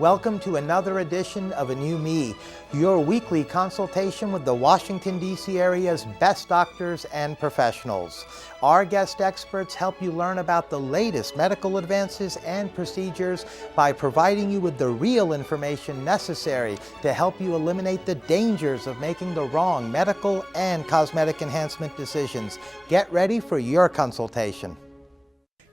Welcome to another edition of A New Me, your weekly consultation with the Washington, D.C. area's best doctors and professionals. Our guest experts help you learn about the latest medical advances and procedures by providing you with the real information necessary to help you eliminate the dangers of making the wrong medical and cosmetic enhancement decisions. Get ready for your consultation.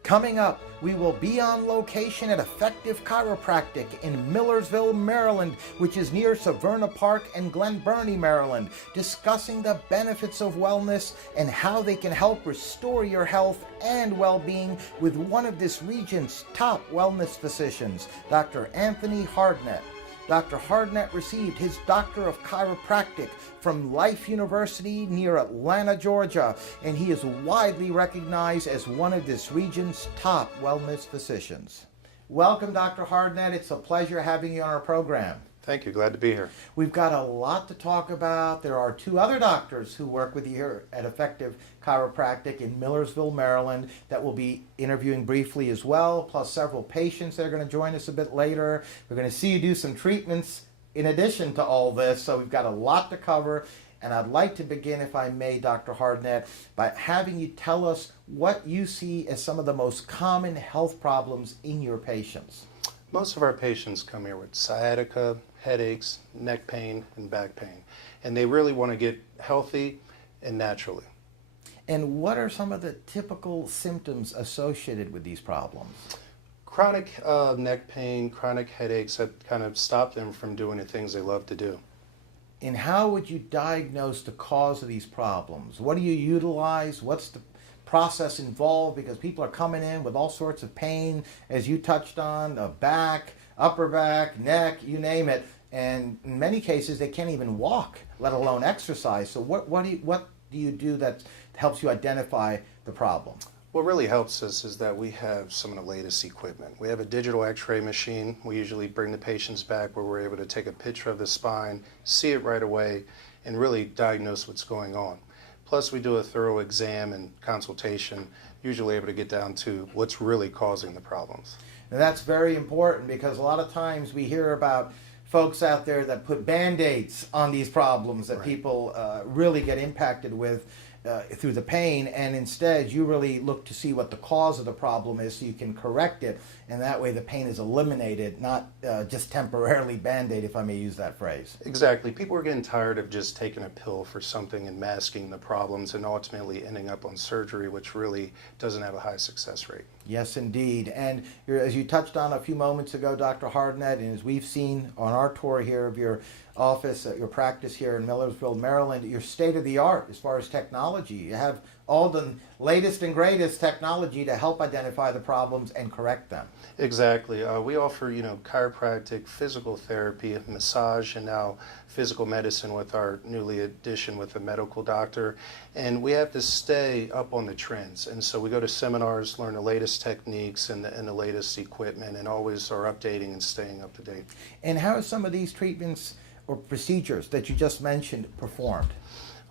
Coming up, we will be on location at Effective Chiropractic in Millersville, Maryland, which is near Severna Park and Glen Burnie, Maryland, discussing the benefits of wellness and how they can help restore your health and well-being with one of this region's top wellness physicians, Dr. Anthony Hardnett. Dr. Hardnett received his Doctor of Chiropractic from Life University near Atlanta, Georgia, and he is widely recognized as one of this region's top wellness physicians. Welcome, Dr. Hardnett. It's a pleasure having you on our program. Thank you. Glad to be here. We've got a lot to talk about. There are two other doctors who work with you here at Effective Chiropractic in Millersville, Maryland, that we'll be interviewing briefly as well, plus several patients that are going to join us a bit later. We're going to see you do some treatments in addition to all this, so we've got a lot to cover. And I'd like to begin, if I may, Dr. Hardnett, by having you tell us what you see as some of the most common health problems in your patients. Most of our patients come here with sciatica, headaches, neck pain, and back pain. And they really want to get healthy and naturally. And what are some of the typical symptoms associated with these problems? Chronic neck pain, chronic headaches have kind of stopped them from doing the things they love to do. And how would you diagnose the cause of these problems? What do you utilize? What's the process involved? Because people are coming in with all sorts of pain, as you touched on, the back, upper back, neck, you name it. And in many cases, they can't even walk, let alone exercise. So what do you do that helps you identify the problem? What really helps us is that we have some of the latest equipment. We have a digital x-ray machine. We usually bring the patients back where we're able to take a picture of the spine, see it right away, and really diagnose what's going on. Plus, we do a thorough exam and consultation, usually able to get down to what's really causing the problems. Now, that's very important because a lot of times we hear about folks out there that put Band-Aids on these problems that people really get impacted with through the pain, and instead you really look to see what the cause of the problem is so you can correct it, and that way the pain is eliminated, not just temporarily Band-Aid, if I may use that phrase. Exactly. People are getting tired of just taking a pill for something and masking the problems and ultimately ending up on surgery, which really doesn't have a high success rate. Yes, indeed. And as you touched on a few moments ago, Dr. Hardnett, and as we've seen on our tour here of your office, your practice here in Millersville, Maryland, you're state-of-the-art as far as technology. You have all the latest and greatest technology to help identify the problems and correct them. Exactly. We offer, chiropractic, physical therapy, massage, and now physical medicine with our newly addition with a medical doctor. And we have to stay up on the trends. And so we go to seminars, learn the latest techniques and the latest equipment, and always are updating and staying up to date. And how are some of these treatments or procedures that you just mentioned performed?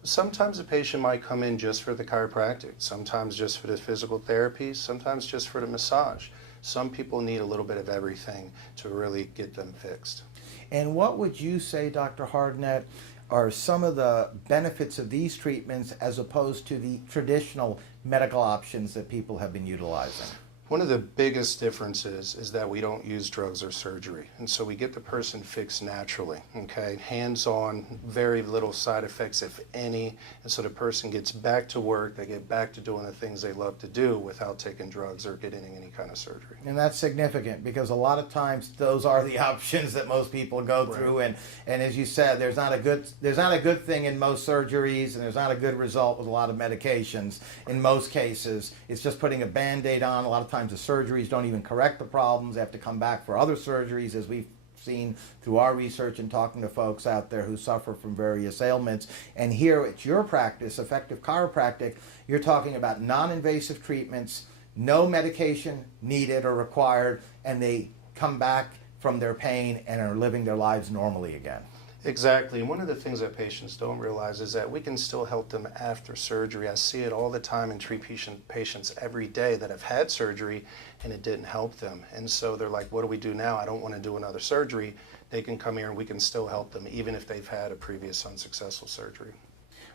Sometimes a patient might come in just for the chiropractic, sometimes just for the physical therapy, sometimes just for the massage. Some people need a little bit of everything to really get them fixed. And what would you say, Dr. Hardnett, are some of the benefits of these treatments as opposed to the traditional medical options that people have been utilizing? One of the biggest differences is that we don't use drugs or surgery, and so we get the person fixed naturally, okay? Hands-on, very little side effects, if any, and so the person gets back to work, they get back to doing the things they love to do without taking drugs or getting any kind of surgery. And that's significant because a lot of times those are the options that most people go through, and as you said, there's not a good thing in most surgeries, and there's not a good result with a lot of medications. In most cases, it's just putting a Band-Aid on. A lot of times the surgeries don't even correct the problems. They have to come back for other surgeries, as we've seen through our research and talking to folks out there who suffer from various ailments. And here at your practice, Effective Chiropractic, you're talking about non-invasive treatments, no medication needed or required, and they come back from their pain and are living their lives normally again. Exactly. And one of the things that patients don't realize is that we can still help them after surgery. I see it all the time and treat patients every day that have had surgery and it didn't help them. And so they're like, what do we do now? I don't want to do another surgery. They can come here and we can still help them even if they've had a previous unsuccessful surgery.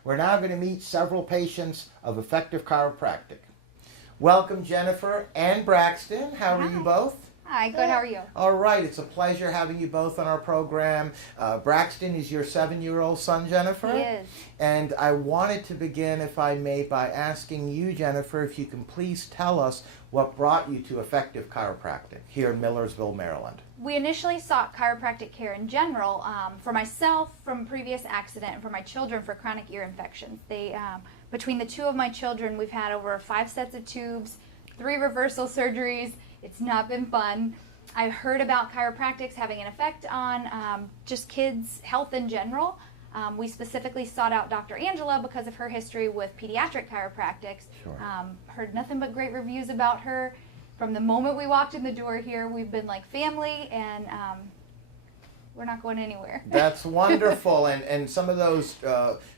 We're now going to meet several patients of Effective Chiropractic. Welcome, Jennifer and Braxton. How are you both? Hi, good. How are you? All right, it's a pleasure having you both on our program. Braxton is your 7-year-old son, Jennifer? He is. And I wanted to begin, if I may, by asking you, Jennifer, if you can please tell us what brought you to Effective Chiropractic here in Millersville, Maryland. We initially sought chiropractic care in general for myself from previous accident and for my children for chronic ear infections. Between the two of my children, we've had over 5 sets of tubes, 3 reversal surgeries. It's not been fun. I heard about chiropractics having an effect on just kids' health in general. We specifically sought out Dr. Angela because of her history with pediatric chiropractics. Sure. Heard nothing but great reviews about her. From the moment we walked in the door here, we've been like family, and we're not going anywhere. That's wonderful. And some of those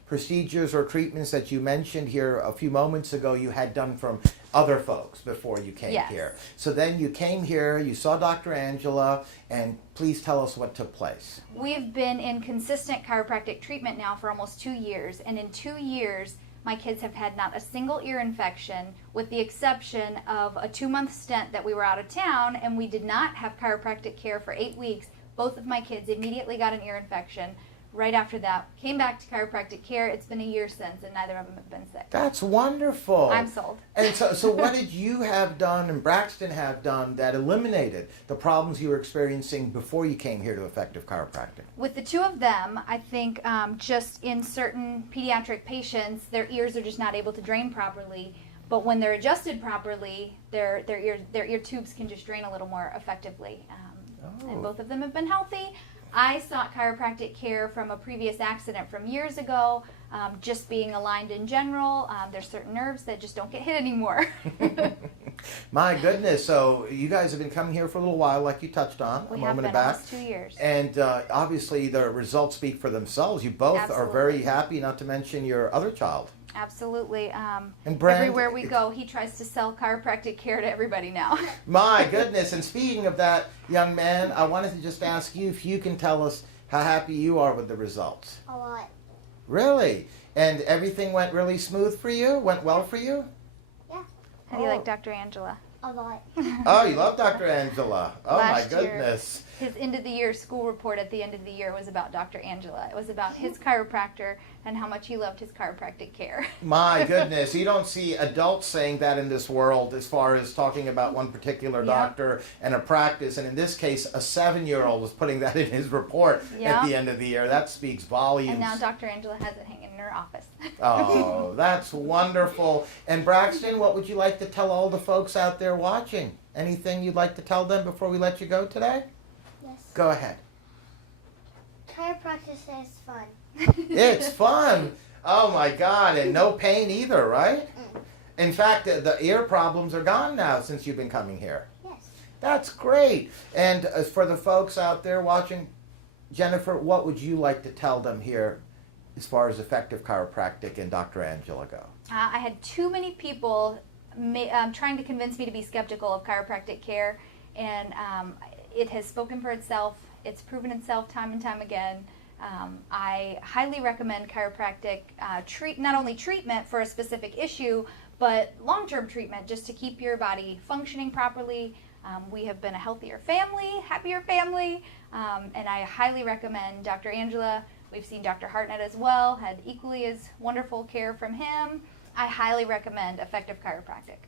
procedures or treatments that you mentioned here a few moments ago, you had done from other folks before you came Yes. here. So then you came here, you saw Dr. Angela, and please tell us what took place. We've been in consistent chiropractic treatment now for almost 2 years, and in 2 years, my kids have had not a single ear infection, with the exception of a 2-month stint that we were out of town, and we did not have chiropractic care for 8 weeks. Both of my kids immediately got an ear infection. Right after that, came back to chiropractic care. It's been a year since, and neither of them have been sick. That's wonderful. I'm sold. And so what did you have done and Braxton have done that eliminated the problems you were experiencing before you came here to Effective Chiropractic? With the two of them, I think just in certain pediatric patients, their ears are just not able to drain properly. But when they're adjusted properly, their ear tubes can just drain a little more effectively. And both of them have been healthy. I sought chiropractic care from a previous accident from years ago, just being aligned in general. There's certain nerves that just don't get hit anymore. My goodness. So you guys have been coming here for a little while, like you touched on We a have moment been back. almost 2 years. And obviously the results speak for themselves. You both are very Absolutely. happy, not to mention your other child. Absolutely. And Brand, everywhere we go, he tries to sell chiropractic care to everybody now. My goodness. And speaking of that, young man, I wanted to just ask you if you can tell us how happy you are with the results. A lot. Really? And everything went really smooth for you? Went well for you? Yeah. How do you like Dr. Angela? A lot. Oh, you love Dr. Angela. Oh, Last my year. goodness. His end of the year school report at the end of the year was about Dr. Angela. It was about his chiropractor and how much he loved his chiropractic care. My goodness, you don't see adults saying that in this world as far as talking about one particular Yeah. doctor and a practice. And in this case, a 7-year-old was putting that in his report at Yeah. the end of the year. That speaks volumes. And now Dr. Angela has it hanging in her office. Oh, that's wonderful. And Braxton, what would you like to tell all the folks out there watching? Anything you'd like to tell them before we let you go today? Yes. Go ahead. Chiropractic is fun. It's fun. Oh my God, and no pain either, right? In fact, the ear problems are gone now since you've been coming here. Yes. That's great. And for the folks out there watching, Jennifer, what would you like to tell them here as far as Effective Chiropractic and Dr. Angela go? I had too many people trying to convince me to be skeptical of chiropractic care, and it has spoken for itself. It's proven itself time and time again. I highly recommend chiropractic not only treatment for a specific issue, but long-term treatment just to keep your body functioning properly. We have been a healthier family, happier family, and I highly recommend Dr. Angela. We've seen Dr. Hardnett as well, had equally as wonderful care from him. I highly recommend Effective Chiropractic.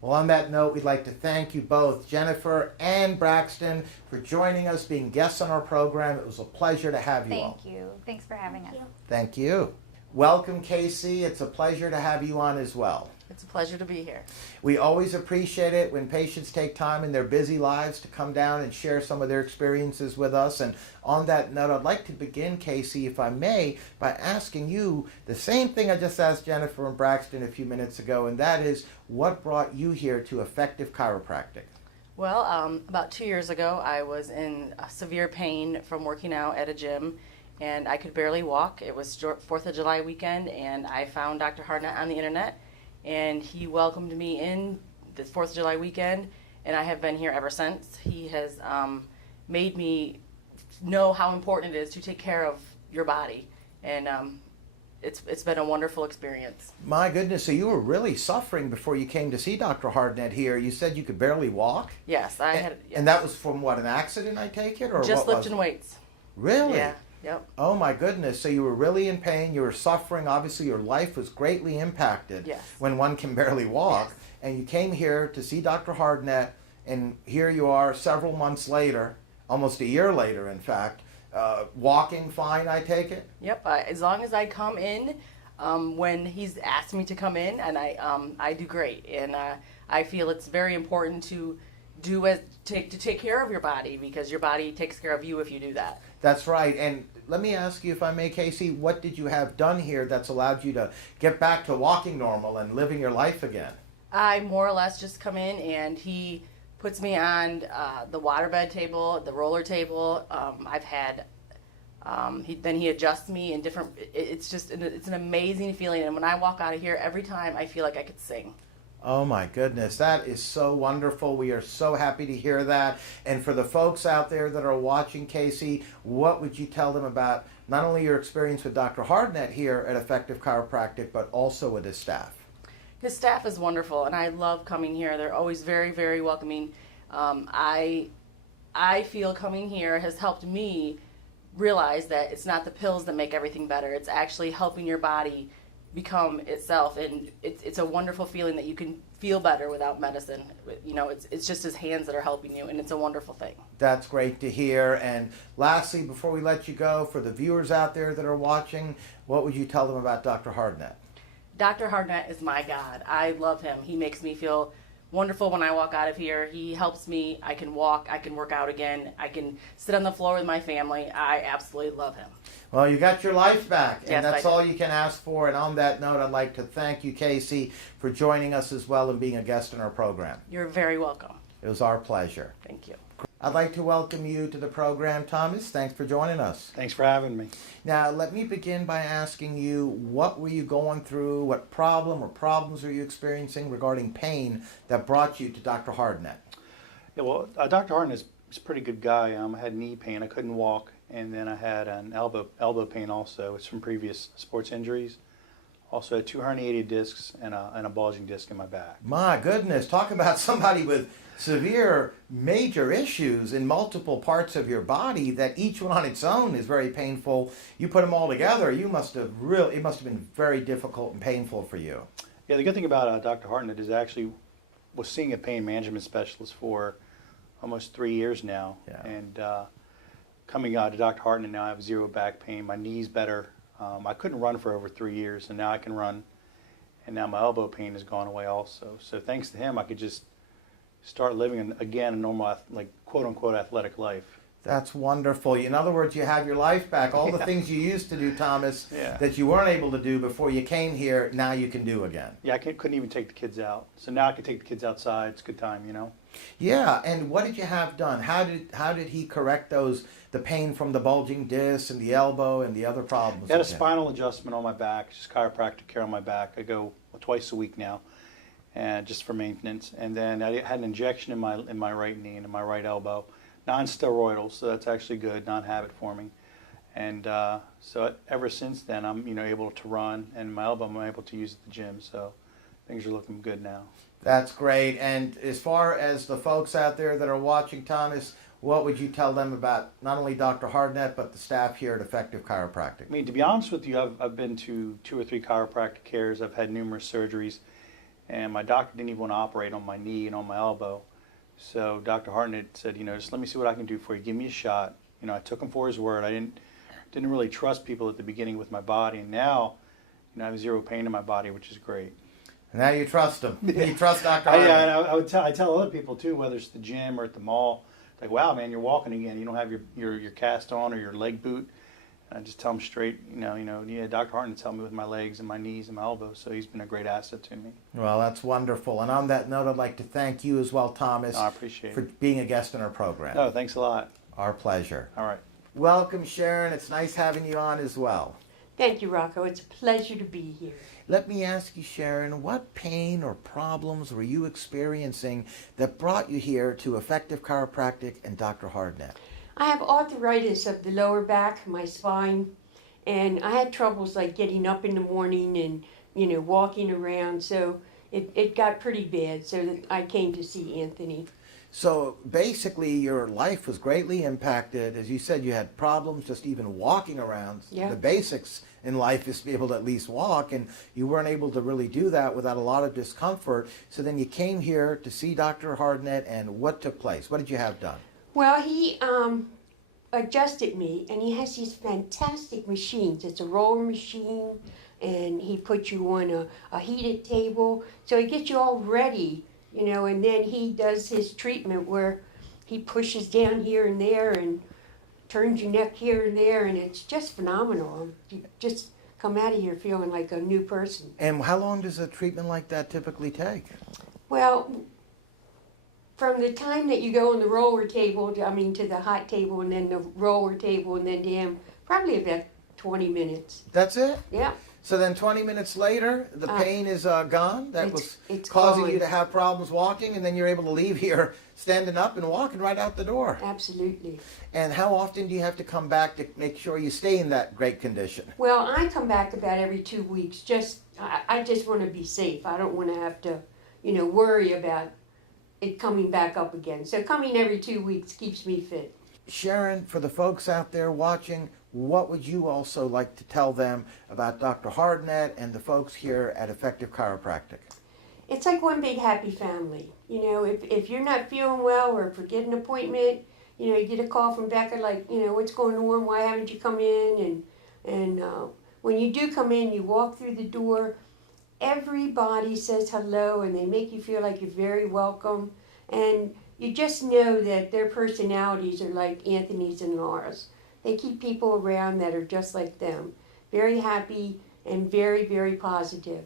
Well, on that note, we'd like to thank you both, Jennifer and Braxton, for joining us, being guests on our program. It was a pleasure to have you all. Thank you. Thanks for having us. Thank you. Welcome, Casey. It's a pleasure to have you on as well. It's a pleasure to be here. We always appreciate it when patients take time in their busy lives to come down and share some of their experiences with us. And on that note, I'd like to begin, Casey, if I may, by asking you the same thing I just asked Jennifer and Braxton a few minutes ago, and that is, what brought you here to Effective Chiropractic? Well, about 2 years ago, I was in severe pain from working out at a gym, and I could barely walk. It was 4th of July weekend, and I found Dr. Hardnett on the internet, and he welcomed me in this 4th of July weekend, and I have been here ever since. He has made me know how important it is to take care of your body, and it's been a wonderful experience. My goodness, so you were really suffering before you came to see Dr. Hardnett here. You said you could barely walk? Yes, I had. Yes. And that was from what, an accident, I take it? Or Just what lifting weights. Really? Yeah, yep. Oh my goodness, so you were really in pain, you were suffering, obviously your life was greatly impacted Yes. when one can barely walk, Yes. and you came here to see Dr. Hardnett, and here you are several months later, almost a year later in fact, walking fine, I take it? Yep, as long as I come in when he's asked me to come in, and I do great. And I feel it's very important to take care of your body, because your body takes care of you if you do that. That's right, and let me ask you, if I may, Casey, what did you have done here that's allowed you to get back to walking normal and living your life again? I more or less just come in, and he puts me on the waterbed table, the roller table. I've had he adjusts me in different. It's an amazing feeling, and when I walk out of here, every time I feel like I could sing. Oh my goodness, that is so wonderful. We are so happy to hear that. And for the folks out there that are watching, Casey, what would you tell them about not only your experience with Dr. Hardnett here at Effective Chiropractic, but also with his staff? His staff is wonderful, and I love coming here. They're always very, very welcoming. I feel coming here has helped me realize that it's not the pills that make everything better. It's actually helping your body become itself, and it's a wonderful feeling that you can feel better without medicine. You know, it's just his hands that are helping you, and it's a wonderful thing. That's great to hear. And lastly, before we let you go, for the viewers out there that are watching, what would you tell them about Dr. Hardnett? Dr. Hardnett is my God. I love him. He makes me feel wonderful when I walk out of here. He helps me. I can walk. I can work out again. I can sit on the floor with my family. I absolutely love him. Well, you got your life back, and Yes, that's I did. all you can ask for. And on that note, I'd like to thank you, Casey, for joining us as well and being a guest in our program. You're very welcome. It was our pleasure. Thank you. I'd like to welcome you to the program, Thomas. Thanks for joining us. Thanks for having me. Now, let me begin by asking you, what were you going through? What problem or problems are you experiencing regarding pain that brought you to Dr. Hardnett? Yeah, well, Dr. Hardnett is a pretty good guy. I had knee pain. I couldn't walk. And then I had an elbow pain also. It's from previous sports injuries. Also had 2 herniated discs and a bulging disc in my back. My goodness, talk about somebody with severe major issues in multiple parts of your body that each one on its own is very painful. You put them all together, it must have been very difficult and painful for you. Yeah, the good thing about Dr. Hardnett is I actually was seeing a pain management specialist for almost 3 years now. Yeah. And coming out to Dr. Hardnett now, I have 0 back pain. My knee's better. I couldn't run for over 3 years, and now I can run. And now my elbow pain has gone away also. So thanks to him, I could just start living again a normal, like, quote-unquote athletic life. That's wonderful. In other words, you have your life back. All the Yeah. things you used to do, Thomas, Yeah. that you weren't able to do before you came here, now you can do again. Yeah, I couldn't even take the kids out. So now I can take the kids outside. It's a good time, you know. Yeah, and what did you have done? How did he correct the pain from the bulging disc and the elbow and the other problems? I had a with you? spinal adjustment on my back, just chiropractic care on my back. I go twice a week now, and just for maintenance. And then I had an injection in my right knee and in my right elbow, non-steroidal, so that's actually good, non-habit forming. And so ever since then, I'm able to run, and my elbow I'm able to use at the gym. So things are looking good now. That's great. And as far as the folks out there that are watching, Thomas, what would you tell them about not only Dr. Hardnett, but the staff here at Effective Chiropractic? I mean, to be honest with you, I've been to 2 or 3 chiropractic cares. I've had numerous surgeries, and my doctor didn't even want to operate on my knee and on my elbow. So Dr. Hardnett said, just let me see what I can do for you. Give me a shot. I took him for his word. I didn't really trust people at the beginning with my body, and now, I have 0 pain in my body, which is great. Now you trust him. You trust Dr. Yeah, Hardnett. and I tell other people too, whether it's the gym or at the mall, like, wow, man, you're walking again. You don't have your cast on or your leg boot. And I just tell them straight, yeah, Dr. Hardnett's helped me with my legs and my knees and my elbows, so he's been a great asset to me. Well, that's wonderful. And on that note, I'd like to thank you as well, Thomas, I appreciate for it. being a guest in our program. No, thanks a lot. Our pleasure. All right. Welcome, Sharon. It's nice having you on as well. Thank you, Rocco. It's a pleasure to be here. Let me ask you, Sharon, what pain or problems were you experiencing that brought you here to Effective Chiropractic and Dr. Hardnett? I have arthritis of the lower back, my spine, and I had troubles like getting up in the morning and, walking around. So it got pretty bad. So that I came to see Anthony. So basically, your life was greatly impacted. As you said, you had problems just even walking around. Yeah. The basics in life is to be able to at least walk, and you weren't able to really do that without a lot of discomfort. So then you came here to see Dr. Hardnett, and what took place? What did you have done? Well, he adjusted me, and he has these fantastic machines. It's a roller machine, and he puts you on a heated table. So he gets you all ready. And then he does his treatment where he pushes down here and there and turns your neck here and there, and it's just phenomenal. You just come out of here feeling like a new person. And how long does a treatment like that typically take? Well, from the time that you go on the roller table, to the hot table, and then the roller table, and then down, probably about 20 minutes. That's it? Yeah. So then 20 minutes later, the pain is gone? That was it's causing gone. you to have problems walking, and then you're able to leave here standing up and walking right out the door. Absolutely. And how often do you have to come back to make sure you stay in that great condition? Well, I come back about every 2 weeks. I just want to be safe. I don't want to have to, worry about it coming back up again. So coming every 2 weeks keeps me fit. Sharon, for the folks out there watching, what would you also like to tell them about Dr. Hardnett and the folks here at Effective Chiropractic? It's like one big happy family. If you're not feeling well or forget an appointment, you get a call from Becca like, what's going on? Why haven't you come in? And when you do come in, you walk through the door, everybody says hello and they make you feel like you're very welcome. And you just know that their personalities are like Anthony's and Laura's. They keep people around that are just like them. Very happy and very, very positive.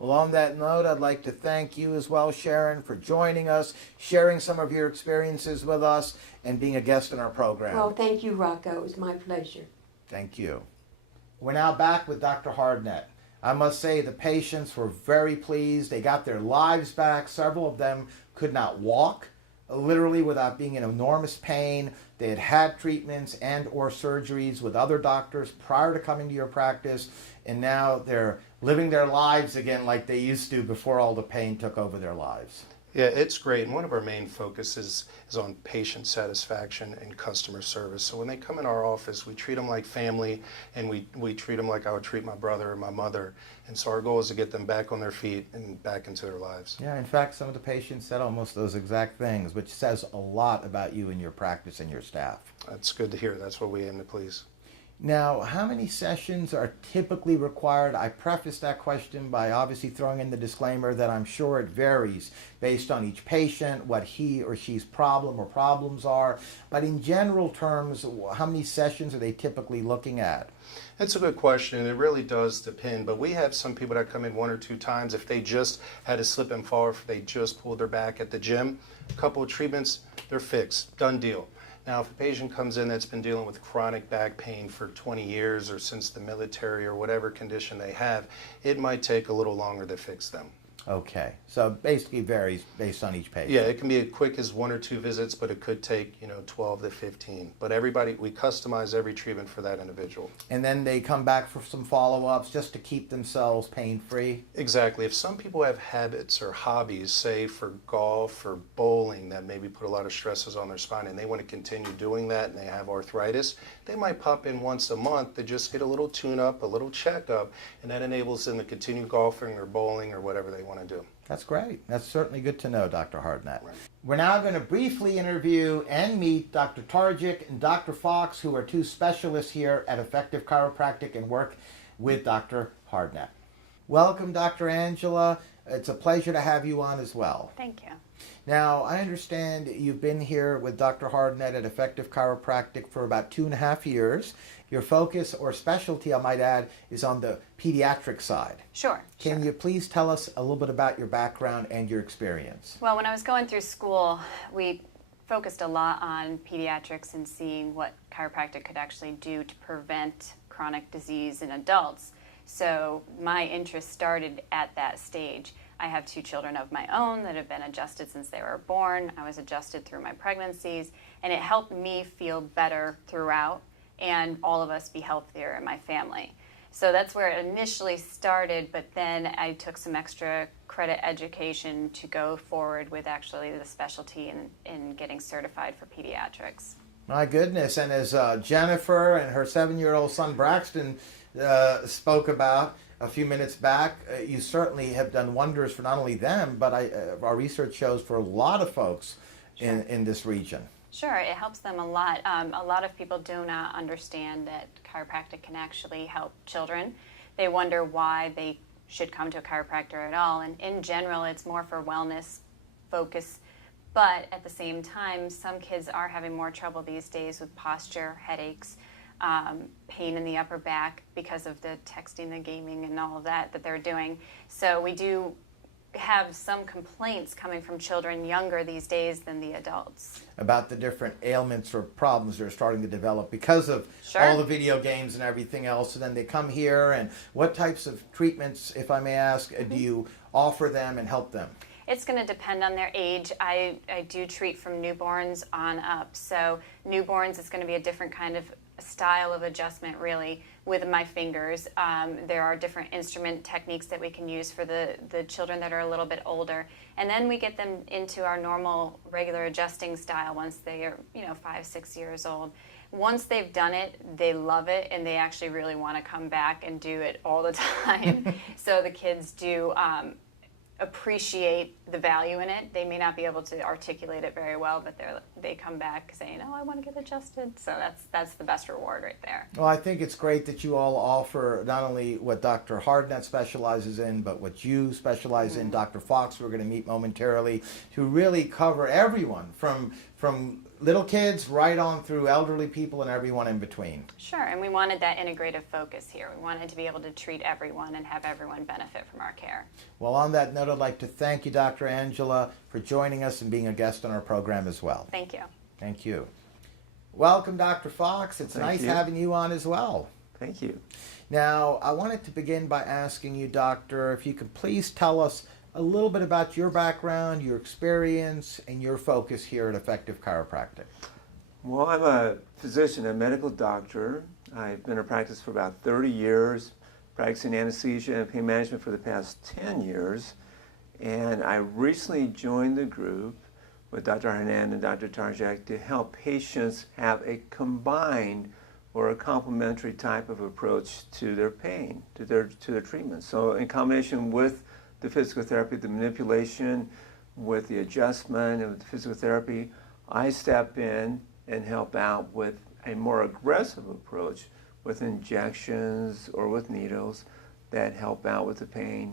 Well, on that note, I'd like to thank you as well, Sharon, for joining us, sharing some of your experiences with us, and being a guest in our program. Well, thank you, Rocco. It was my pleasure. Thank you. We're now back with Dr. Hardnett. I must say the patients were very pleased. They got their lives back. Several of them could not walk, literally without being in enormous pain. They had had treatments and or surgeries with other doctors prior to coming to your practice, and now they're living their lives again like they used to before all the pain took over their lives. Yeah, it's great. And one of our main focuses is on patient satisfaction and customer service. So when they come in our office, we treat them like family, and we treat them like I would treat my brother or my mother. And so our goal is to get them back on their feet and back into their lives. Yeah, in fact, some of the patients said almost those exact things, which says a lot about you and your practice and your staff. That's good to hear. That's what we aim to please. Now, how many sessions are typically required? I preface that question by obviously throwing in the disclaimer that I'm sure it varies based on each patient, what he or she's problem or problems are. But in general terms, how many sessions are they typically looking at? That's a good question, and it really does depend. But we have some people that come in 1 or 2 times. If they just had a slip and fall, if they just pulled their back at the gym, a couple of treatments, they're fixed, done deal. Now, if a patient comes in that's been dealing with chronic back pain for 20 years or since the military or whatever condition they have, it might take a little longer to fix them. Okay, so basically varies based on each patient. Yeah, it can be as quick as 1 or 2 visits, but it could take 12 to 15. But we customize every treatment for that individual. And then they come back for some follow-ups just to keep themselves pain-free? Exactly. If some people have habits or hobbies, say for golf or bowling, that maybe put a lot of stresses on their spine, and they want to continue doing that and they have arthritis, they might pop in once a month to just get a little tune-up, a little checkup, and that enables them to continue golfing or bowling or whatever they want to do. That's great. That's certainly good to know, Dr. Hardnett. Right. We're now going to briefly interview and meet Dr. Targic and Dr. Fox, who are 2 specialists here at Effective Chiropractic and work with Dr. Hardnett. Welcome, Dr. Angela. It's a pleasure to have you on as well. Thank you. Now, I understand you've been here with Dr. Hardnett at Effective Chiropractic for about 2.5 years. Your focus or specialty, I might add, is on the pediatric side. Sure. Can you please tell us a little bit about your background and your experience? Well, when I was going through school, we focused a lot on pediatrics and seeing what chiropractic could actually do to prevent chronic disease in adults. So my interest started at that stage. I have 2 children of my own that have been adjusted since they were born. I was adjusted through my pregnancies, and it helped me feel better throughout and all of us be healthier in my family. So that's where it initially started, but then I took some extra credit education to go forward with actually the specialty in getting certified for pediatrics. My goodness, and as Jennifer and her 7-year-old son Braxton spoke about a few minutes back, you certainly have done wonders for not only them, but our research shows for a lot of folks in this region. Sure, it helps them a lot. A lot of people do not understand that chiropractic can actually help children. They wonder why they should come to a chiropractor at all, and in general it's more for wellness focus, but at the same time some kids are having more trouble these days with posture, headaches, pain in the upper back because of the texting, the gaming, and all of that they're doing. So we do have some complaints coming from children younger these days than the adults. About the different ailments or problems they're starting to develop because of all the video games and everything else. And then they come here, and what types of treatments, if I may ask, do you offer them and help them? It's going to depend on their age. I do treat from newborns on up. So newborns, it's going to be a different kind of style of adjustment, really, with my fingers. There are different instrument techniques that we can use for the children that are a little bit older. And then we get them into our normal, regular adjusting style once they are, 5, 6 years old. Once they've done it, they love it, and they actually really want to come back and do it all the time. So the kids do appreciate the value in it. They may not be able to articulate it very well, but they come back saying, "Oh, I want to get adjusted." So that's the best reward right there. Well, I think it's great that you all offer not only what Dr. Hardnett specializes in, but what you specialize in, Dr. Fox, we're going to meet momentarily, to really cover everyone from little kids right on through elderly people and everyone in between. Sure, and we wanted that integrative focus here. We wanted to be able to treat everyone and have everyone benefit from our care. Well, on that note, I'd like to thank you, Dr. Angela, for joining us and being a guest on our program as well. Thank you. Thank you. Welcome, Dr. Fox. It's nice having you on as well. Thank you. Now, I wanted to begin by asking you, Doctor, if you could please tell us a little bit about your background, your experience, and your focus here at Effective Chiropractic. Well, I'm a physician, a medical doctor. I've been in practice for about 30 years, practicing anesthesia and pain management for the past 10 years. And I recently joined the group with Dr. Hardnett and Dr. Tarjak to help patients have a combined or a complementary type of approach to their pain, to their treatment. So in combination with the physical therapy, the manipulation, with the adjustment and with the physical therapy, I step in and help out with a more aggressive approach with injections or with needles that help out with the pain.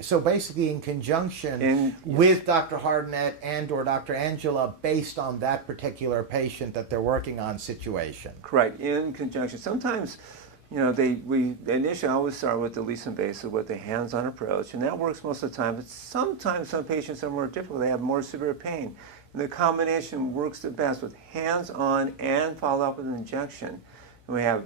So basically in conjunction with Dr. Hardnett and or Dr. Angela based on that particular patient that they're working on situation. Correct, in conjunction. Sometimes, we initially always start with the least invasive, with the hands-on approach, and that works most of the time, but sometimes some patients are more difficult. They have more severe pain. And the combination works the best with hands-on and follow up with an injection. And we have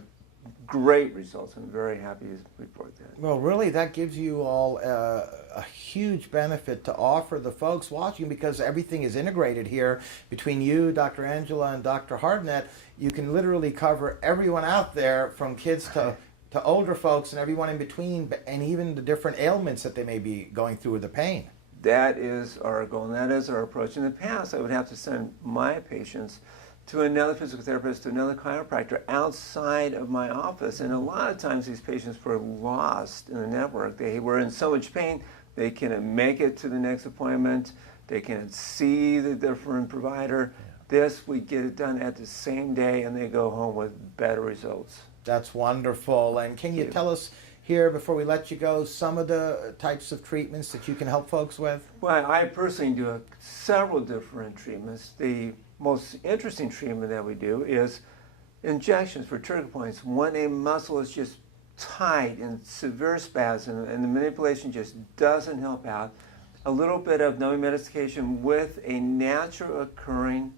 great results. I'm very happy to report that. Well, really, that gives you all a huge benefit to offer the folks watching, because everything is integrated here between you, Dr. Angela, and Dr. Hardnett. You can literally cover everyone out there, from kids to older folks and everyone in between, and even the different ailments that they may be going through with the pain. That is our goal, and that is our approach. In the past, I would have to send my patients to another physical therapist, to another chiropractor outside of my office. And a lot of times these patients were lost in the network. They were in so much pain, they can't make it to the next appointment. They can't see the different provider. This, we get it done at the same day, and they go home with better results. That's wonderful. And can you tell us here, before we let you go, some of the types of treatments that you can help folks with? Well, I personally do several different treatments. The most interesting treatment that we do is injections for trigger points. When a muscle is just tight and severe spasm and the manipulation just doesn't help out, a little bit of numbing medication with a natural occurring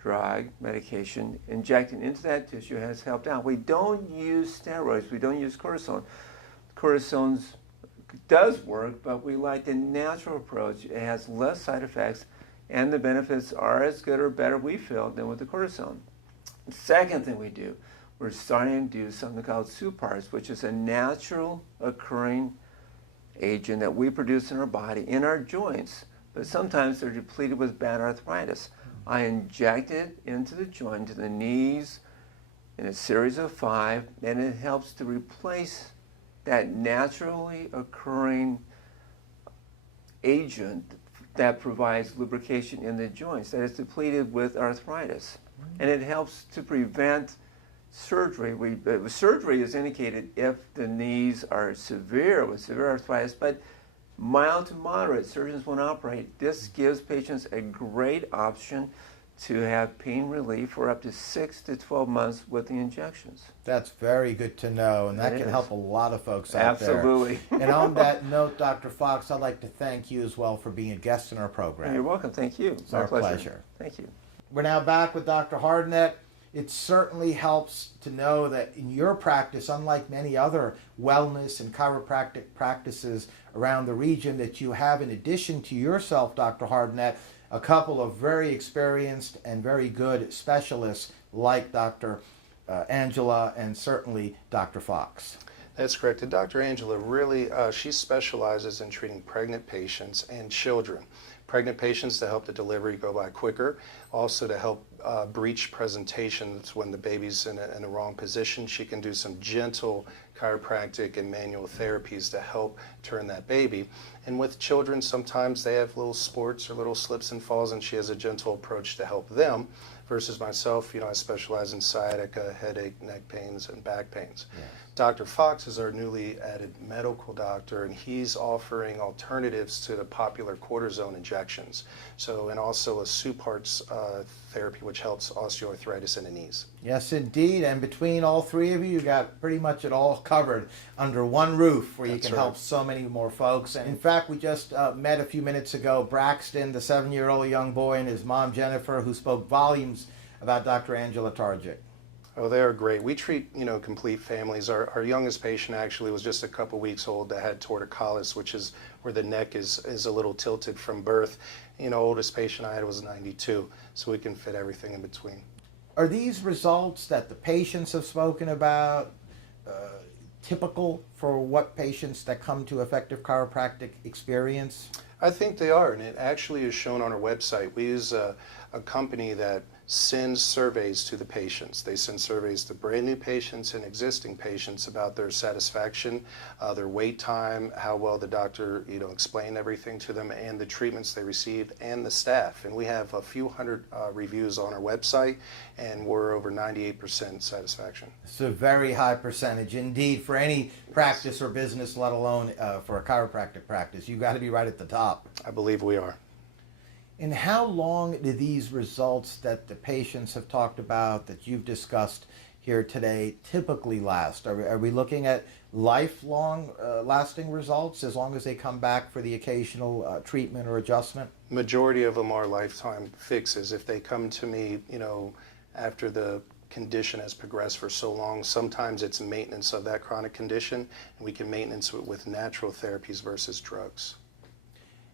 drug medication injected into that tissue has helped out. We don't use steroids. We don't use cortisone. Cortisone does work, but we like the natural approach. It has less side effects, and the benefits are as good or better, we feel, than with the cortisone. The second thing we do, we're starting to do something called Supars, which is a natural occurring agent that we produce in our body, in our joints, but sometimes they're depleted with bad arthritis. I inject it into the joint, to the knees, in a series of 5, and it helps to replace that naturally occurring agent that provides lubrication in the joints that is depleted with arthritis. And it helps to prevent surgery. Surgery is indicated if the knees are severe, with severe arthritis, but mild to moderate, surgeons won't operate. This gives patients a great option to have pain relief for up to 6 to 12 months with the injections. That's very good to know, and that It can is. help a lot of folks out there. Absolutely. And on that note, Dr. Fox, I'd like to thank you as well for being a guest in our program. You're welcome. Thank you. It's our pleasure. Thank you. We're now back with Dr. Hardnett. It certainly helps to know that in your practice, unlike many other wellness and chiropractic practices around the region, that you have, in addition to yourself, Dr. Hardnett, a couple of very experienced and very good specialists like Dr. Angela and certainly Dr. Fox. That's correct. And Dr. Angela really, she specializes in treating pregnant patients and children. Pregnant patients to help the delivery go by quicker, also to help breech presentations when the baby's in a wrong position. She can do some gentle chiropractic and manual therapies to help turn that baby. And with children, sometimes they have little sports or little slips and falls, and she has a gentle approach to help them. Versus myself, I specialize in sciatica, headache, neck pains, and back pains. Yes. Dr. Fox is our newly added medical doctor, and he's offering alternatives to the popular cortisone injections. So, and also a Supars therapy, which helps osteoarthritis in the knees. Yes, indeed. And between all three of you, you got pretty much it all covered under one roof where you That's can right. help so many more folks. And in fact, we just met a few minutes ago Braxton, the 7-year-old young boy, and his mom, Jennifer, who spoke volumes about Dr. Angela Tarjic. Oh, they are great. We treat, complete families. Our youngest patient actually was just a couple weeks old that had torticollis, which is where the neck is a little tilted from birth. Oldest patient I had was 92, so we can fit everything in between. Are these results that the patients have spoken about typical for what patients that come to effective chiropractic experience? I think they are, and it actually is shown on our website. We use a company that sends surveys to the patients. They send surveys to brand new patients and existing patients about their satisfaction, their wait time, how well the doctor explained everything to them, and the treatments they received, and the staff. And we have a few hundred reviews on our website, and we're over 98% satisfaction. It's a very high percentage indeed for any practice or business, let alone for a chiropractic practice. You've got to be right at the top. I believe we are. And how long do these results that the patients have talked about, that you've discussed here today, typically last? Are we looking at lifelong lasting results as long as they come back for the occasional treatment or adjustment? Majority of them are lifetime fixes. If they come to me, after the condition has progressed for so long, sometimes it's maintenance of that chronic condition, and we can maintenance it with natural therapies versus drugs.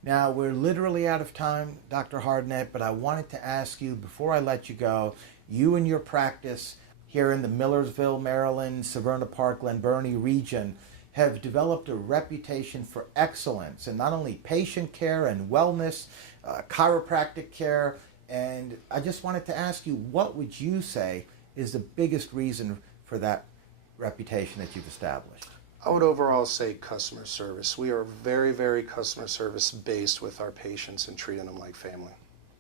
Now, we're literally out of time, Dr. Hardnett, but I wanted to ask you, before I let you go, you and your practice here in the Millersville, Maryland, Severna Park, Glen Burnie region have developed a reputation for excellence in not only patient care and wellness, chiropractic care, and I just wanted to ask you, what would you say is the biggest reason for that reputation that you've established? I would overall say customer service. We are very, very customer service based with our patients and treating them like family.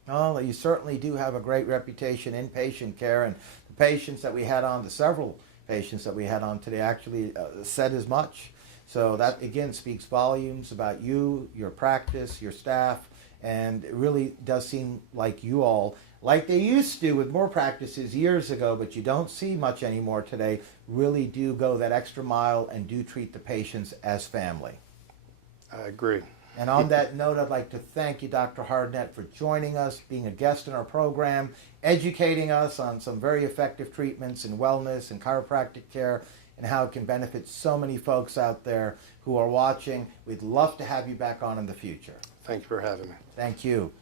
Oh, you certainly do have a great reputation in patient care, and the patients that we had on, the several patients that we had on today actually said as much. So that again speaks volumes about you, your practice, your staff, and it really does seem like you all, like they used to with more practices years ago, but you don't see much anymore today, really do go that extra mile and do treat the patients as family. I agree. And on that note, I'd like to thank you, Dr. Hardnett, for joining us, being a guest in our program, educating us on some very effective treatments in wellness and chiropractic care and how it can benefit so many folks out there who are watching. We'd love to have you back on in the future. Thank you for having me. Thank you.